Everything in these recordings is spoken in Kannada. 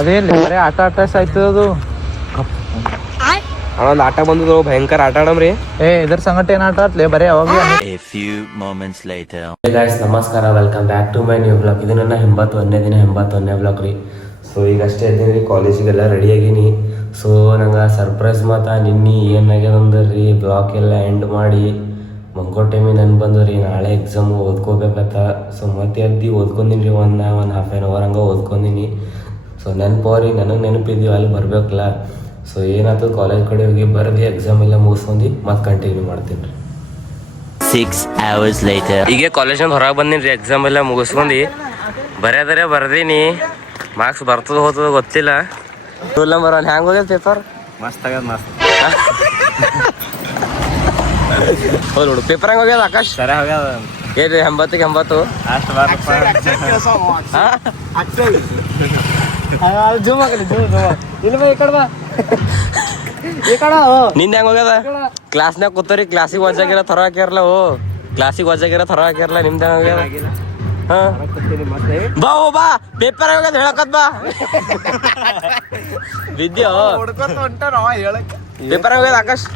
ಅದೇನು ಬರೀ ಆಟ ಆಯ್ತದ ಅದು. ಒಂದು ಆಟ ಬಂದದು ಭಯಂಕರ ಆಟ ಆಡಮ್ರಿ. ಇದ್ರ ಸಂಗಟ ಏನ್ ಆಟ ಆಟ್ಲಿ ಬರೀ ಅವಾಗ. ಗೈಸ್ ನಮಸ್ಕಾರ, welcome back to my new blog. ಇದು ನನ್ನ 81ನೇ ಬ್ಲಾಗ್ ರೀ. ಸೊ ಈಗ ಅಷ್ಟೇ ಇದ್ದೀನಿ ರೀ, ಕಾಲೇಜಿಗೆಲ್ಲ ರೆಡಿ ಆಗೀನಿ. ಸೊ ನಂಗೆ ಸರ್ಪ್ರೈಸ್ ಮಾತ್ರ ನಿನ್ನೆ ಏನಾಗ್ಯದ ಅಂದ್ರೆ ರೀ, ಬ್ಲಾಗ್ ಎಲ್ಲ ಎಂಡ್ ಮಾಡಿ ಮಂಗೋ ಟೈಮಿಗೆ ನೆನ್ಪು ಬಂದು ರೀ, ನಾಳೆ ಎಕ್ಸಾಮು ಓದ್ಕೋಬೇಕತ್ತ. ಸೊ ಮತ್ತೆ ಎದ್ದು ಓದ್ಕೊಂಡಿನಿ ರೀ, ಒಂದು ಹಾಫ್ ಆನ್ ಅವರ್ ಹಂಗೆ ಓದ್ಕೊಂಡಿನಿ. ಸೊ ನೆನಪವ್ರಿ, ನನಗೆ ನೆನಪಿದ್ದೀವಿ ಅಲ್ಲಿ ಬರಬೇಕಲ್ಲ. ಸೊ ಏನಾಯ್ತು, ಕಾಲೇಜ್ ಕಡೆ ಹೋಗಿ ಬರ್ದು ಎಕ್ಸಾಮ್ ಎಲ್ಲ ಮುಗಿಸ್ಕೊಂಡು ಮತ್ತೆ ಕಂಟಿನ್ಯೂ ಮಾಡ್ತೀನಿ ರೀ. 6 hours later. ಈಗ ಕಾಲೇಜಿಂದ ಹೊರಗೆ ಬಂದೀನಿ ರೀ, ಎಕ್ಸಾಮ್ ಎಲ್ಲ ಮುಗಿಸ್ಕೊಂಡು ಬರ್ದೀನಿ. ಮಾರ್ಕ್ಸ್ ಬರ್ತದ ಹೋಗ್ತದ ಗೊತ್ತಿಲ್ಲ. ರೂಲ್ ನಂಬರ್ 1 ಹ್ಯಾಂಗೆ ಹೋಗ್ಯದ ಪೇಪರ್? ಮಸ್ತ್ ಆಗ್ಯದ, ಮಸ್ತ್. ಹೌದು ನೋಡು, ಪೇಪರ್ ಹೆಂಗೆ ಹೋಗ್ಯದ ಆಕಾಶ್? ಸರಿ ಹೋಗ್ಯದ. ಏನ್ರಿ 80ಕ್ಕೆ 80? ಅಷ್ಟು ನಿಂದ ಹೆಂಗ್ ಹೋಗ್ಯದ? ಕ್ಲಾಸ್ನಾಗ ಕೂತರಿ, ಕ್ಲಾಸಿಗೆ ವಜಾಗಿರ ಥರ ಹಾಕ್ಯಾರಲ್ಲ. ಕ್ಲಾಸಿಗೆ ವಜಾಗಿರ ಥರ ಹಾಕ್ಯಾರಲ್ಲ. ನಿಮ್ದು ಹೆಂಗ್ ಹೋಗ್ಯದ? ಬಾ ಪೇಪರ್ ಹೋಗ್ಯದ ಹೇಳಕತ್ ಬಾ. ವಿದ್ಯೋ ಪೇಪರ್ ಹೋಗ್ಯದ ಆಕಾಶ್?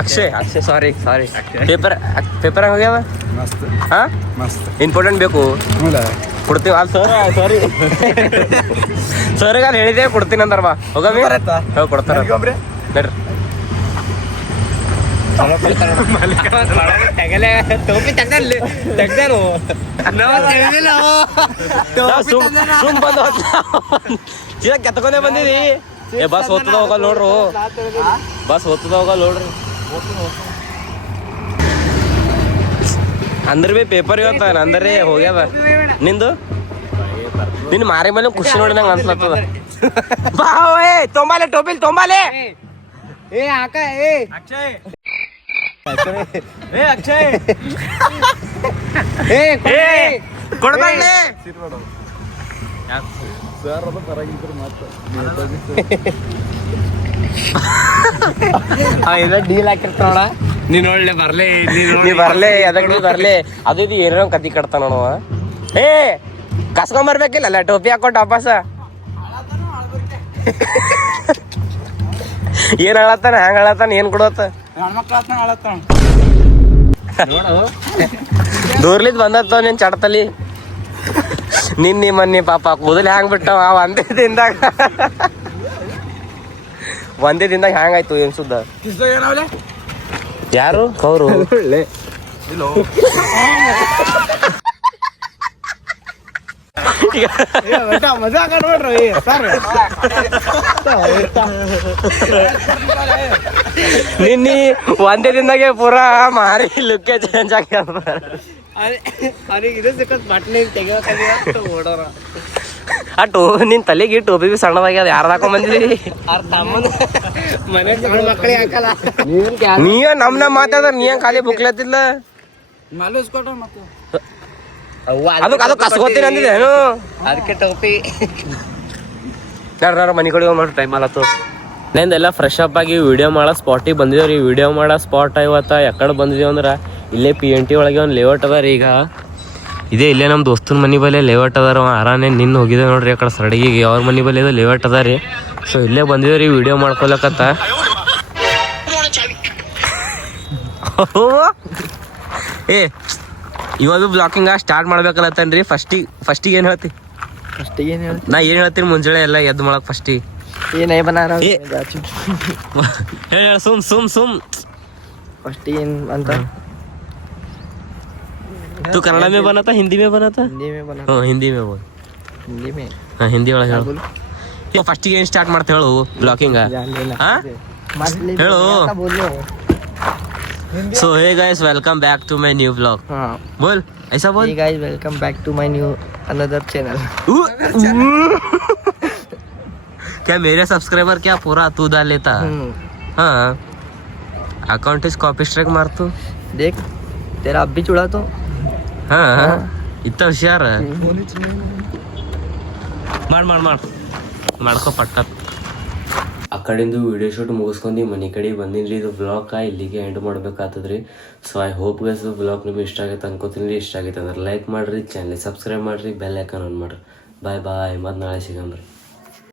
ಅಕ್ಷಯ್ ಸಾರಿ ಪೇಪರ್ ಹೋಗ್ಯದ. ಹಾ ಇಂಪಾರ್ಟೆಂಟ್ ಬೇಕು ಕೊಡ್ತೀವಿ ಅಲ್ಲಿ ಸರ್. ಸಾರಿ ಸರ್ಗೆ ಅಲ್ಲಿ ಹೇಳಿದೆ ಕೊಡ್ತೀನಿ ಅಂತಾರ. ಬಾ ಹೋಗಮ್ಮಿ, ಹೋಗಿ ಕೊಡ್ತಾರ ನಡ್ರಿ. ಕೆತ್ತಕೊಂಡೆ ಬಂದಿರಿ. ಬಸ್ ಹೋಗ್ತದ ಹೋಗಲ್ ನೋಡ್ರು, ಬಸ್ ಹೋಗ್ತದ ಹೋಗಲ್ ನೋಡ್ರಿ. ಅಂದ್ರೆ ಬಿ ಪೇಪರ್ ಇವತ್ತ ಅಂದ್ರೆ ಹೋಗ್ಯದ. ನಿಂದು ನಿನ್ ಮಾರಿ ಮೇಲೆ ಖುಷಿ ನೋಡಿ ನಂಗೆ ಅನ್ಸ್ಲತ್ತದ. ಬಾ ತೊಂಬಾಲೆ ಟೋಪಿಲ್ ತೊಂಬಾಲೆ. ಕೊಡ್ಬೇಡಿ ಡೀಲ್ ಹಾಕಿರ್ತಾಳ. ನೀನ್ ಒಳ್ಳೆ ಬರ್ಲೆ ಅದಕ್ಕೆ ಬರ್ಲೆ. ಅದು ಇದು ಏನೋ ಕತಿ ಕಟ್ತಾನ ನೋಡುವ. ಕಸ್ಕೊಂಬರ್ಬೇಕಿಲ್ಲ ಟೋಪಿ ಹಾಕೊಂಡು ವಾಪಸ್. ಏನ್ ಹೇಳತ್ತಾನ, ಹ್ಯಾಂಗ ಹೇಳತ್ತಾನ, ಏನ್ ಕೊಡತ್ತ? ದೂರ್ಲಿದ್ ಬಂದತ್ತ ನಿನ್ ಚಡ್ತಲಿ. ನಿನ್ನಿ ಮನ್ನಿ ಪಾಪ ಕೂದಲು ಹ್ಯಾಂಗ್ ಬಿಟ್ಟವ ಒಂದೇ ದಿನದಾಗ ಹ್ಯಾಂಗಾಯ್ತು ಏನ್ ಸುದ್ದ? ಯಾರು ಅವರು? ನಿನ್ನಿ ಒಂದೇ ದಿನದಾಗೆ ಪೂರಾ ಮಾರಿ ಲುಕ್ಕೆ ಚೇಂಜ್ ಆಗ್ಯಾರ. ನಿನ್ ತಲೆಗೆ ಟೋಪಿ ಬಿ ಸಣ್ಣದಾಗ್ಯದ. ಯಾರ್ದು ಹಾಕೊಂಡ್ ಬಂದಿದ್ರಿ? ನೀವ ನಮ್ನ ಮಾತಾಡ್ರ, ನೀ ಖಾಲಿ ಬುಕ್ಲತ್ತಿಲ್ಲ. ಅದು ಕಸ್ಕೋತೀನಿ ಅಂದಿದ್ದೇನು? ಅದಕ್ಕೆ ಟೋಪಿ ನೋಡ್ರ ಮನೆ ಕಡೆ ಹೋಗಿ ಟೈಮ್ ಆಲತ್ತು. ನಂದೆಲ್ಲ ಫ್ರೆಶ್ ಅಪ್ ಆಗಿ ವಿಡಿಯೋ ಮಾಡೋ ಸ್ಪಾಟಿಗೆ ಬಂದಿದ್ದೇವ್ರಿ. ವಿಡಿಯೋ ಮಾಡೋ ಸ್ಪಾಟ್ ಇವತ್ತ ಯಾಕಡೆ ಬಂದಿದ್ದೇವೆ ಅಂದ್ರೆ ಇಲ್ಲೇ PNT ಒಳಗೆ ಒಂದು ಲೇಔಟ್ ಅದ ರೀ. ಈಗ ಇದೇ ಇಲ್ಲೇ ನಮ್ಮ ದೋಸ್ತನ ಮನೆ ಬಲ್ಲಿ ಲೇಔಟ್ ಅದಾರ. ಆರಾನೆ ನಿನ್ನ ಹೋಗಿದ್ದೆ ನೋಡ್ರಿ ಆ ಕಡೆ ಸಡಗಿಗೆ. ಅವ್ರ ಮನೆ ಬಲ್ಲಿ ಇದು ಲೇಔಟ್ ಅದ ರೀ. ಸೊ ಇಲ್ಲೇ ಬಂದಿದ್ದೇವ್ರಿ ವಿಡಿಯೋ ಮಾಡ್ಕೊಳಕತ್ತ. ಇವತ್ತು ಬ್ಲಾಕಿಂಗ ಸ್ಟಾರ್ಟ್ ಮಾಡ್ಬೇಕಲ್ಲತ್ತನ್ರಿ. ಫಸ್ಟಿಗೆ ಏನು ಹೇಳ್ತಿ? ನಾ ಏನು ಹೇಳ್ತೀನಿ ಮುಂಜಾನೆ ಎಲ್ಲ ಎದ್ದು ಮಾಡಕ್ ಫಸ್ಟಿಗೆ ಹೇಳ. ಸುಮ್ फर्स्ट अंत तू कन्नड़ में बना था, हिंदी में बना था? हाँ हिंदी में बोल. हाँ हिंदी वाला ಹೇಳು. ಈಗ ಫಸ್ಟ್ ಏನು ಸ್ಟಾರ್ಟ್ ಮಾಡ್ತಾ ಹೇಳು ಬ್ಲಾಗಿಂಗ್? ಹಾಂ ಹೇಳು. So hey guys, welcome back to my new vlog. बोल ऐसा बोल. Hey guys, welcome back to my new another channel. क्या मेरे सब्सक्राइबर क्या पूरा तू डाल लेता? हाँ अकाउंट इस कॉपी स्ट्राइक मार तू. देख तेरा अब भी चुड़ा तो. हाँ इतना होशियार है. ಮಾಡ್ಕೊ ಪಟ್ಟ. ಆ ಕಡೆಯಿಂದ ವಿಡಿಯೋ ಶೂಟ್ ಮುಗಿಸ್ಕೊಂಡು ಮನೆ ಕಡೆ ಬಂದಿನಿ. ಇದು ವ್ಲಾಗ್ ಇಲ್ಲಿಗೆ ಎಂಡ್ ಮಾಡ್ಬೇಕಾಗ್ತದ್ರಿ. So I hope guys vlog ನಿಮ್ಗೆ ಇಷ್ಟ ಆಗೈತೆ ಅನ್ಕೋತೀನಿ. ಇಷ್ಟ ಆಗೈತೆ ಅಂದ್ರೆ ಲೈಕ್ ಮಾಡಿರಿ, ಚಾನಲ್ ಸಬ್ಸ್ಕ್ರೈಬ್ ಮಾಡಿರಿ, ಬೆಲ್ ಐಕಾನ್ ಆನ್ ಮಾಡಿರಿ. ಬಾಯ್ ಮತ್ತೆ ನಾಳೆ ಸಿಗಮ್ರಿ.